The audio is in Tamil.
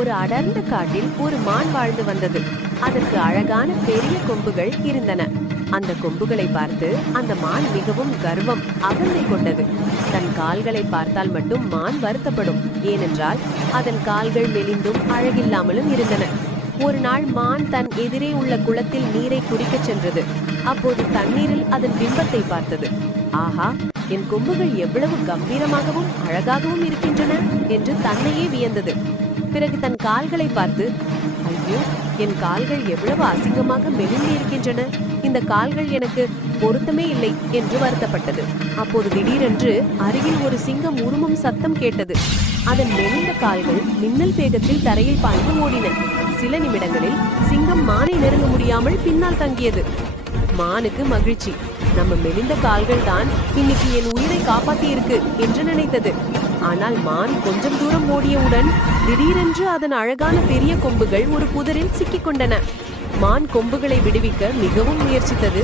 ஒரு அடர்ந்த காட்டில் ஒரு மான் வாழ்ந்து வந்தது. அதற்கு அழகான பெரிய கொம்புகள் இருந்தன. அந்த கொம்புகளை பார்த்து அந்த மான் மிகவும் கர்வம், அகந்தை கொண்டது. தன் கால்களை பார்த்தால் மட்டும் மான் வருத்தப்படும். ஏனென்றால் அதன் கால்கள் மெலிந்தும் அழகில்லாமலும் இருந்தன. ஒரு நாள் மான் தன் எதிரே உள்ள குளத்தில் நீரை குடிக்கச் சென்றது. அப்போது தண்ணீரில் அதன் பிம்பத்தை பார்த்தது. ஆஹா, என் கொம்புகள் எவ்வளவு கம்பீரமாகவும் அழகாகவும் இருக்கின்றன என்று தன்னையே வியந்தது. பிறகு தன் கால்களை பார்த்து, ஐயோ, என் கால்கள் எவ்வளவு அசிங்கமாக மெலிந்து இருக்கின்றன, இந்த கால்கள் எனக்கு பொருத்தமே இல்லை என்று வருத்தப்பட்டது. அப்போது திடீரென்று அருகில் ஒரு சிங்கம் உருமும் சத்தம் கேட்டது. அதன் மெலிந்த கால்கள் மின்னல் வேகத்தில் தரையில் பாய்ந்து ஓடின. சில நிமிடங்களில் சிங்கம் மானை நெருங்க முடியாமல் பின்னால் தங்கியது. மானுக்கு மகிழ்ச்சி. நம்ம மெலிந்த கால்கள் தான் இன்னைக்கு என் உயிரை காப்பாத்தி இருக்கு என்று நினைத்தது. ஆனால் மான் கொஞ்சம் தூரம் ஓடியவுடன் திடீரென்று அதன் அழகான பெரிய கொம்புகள் ஒரு புதரில் சிக்கிக் கொண்டன. மான் கொம்புகளை விடுவிக்க மிகவும் முயற்சித்தது.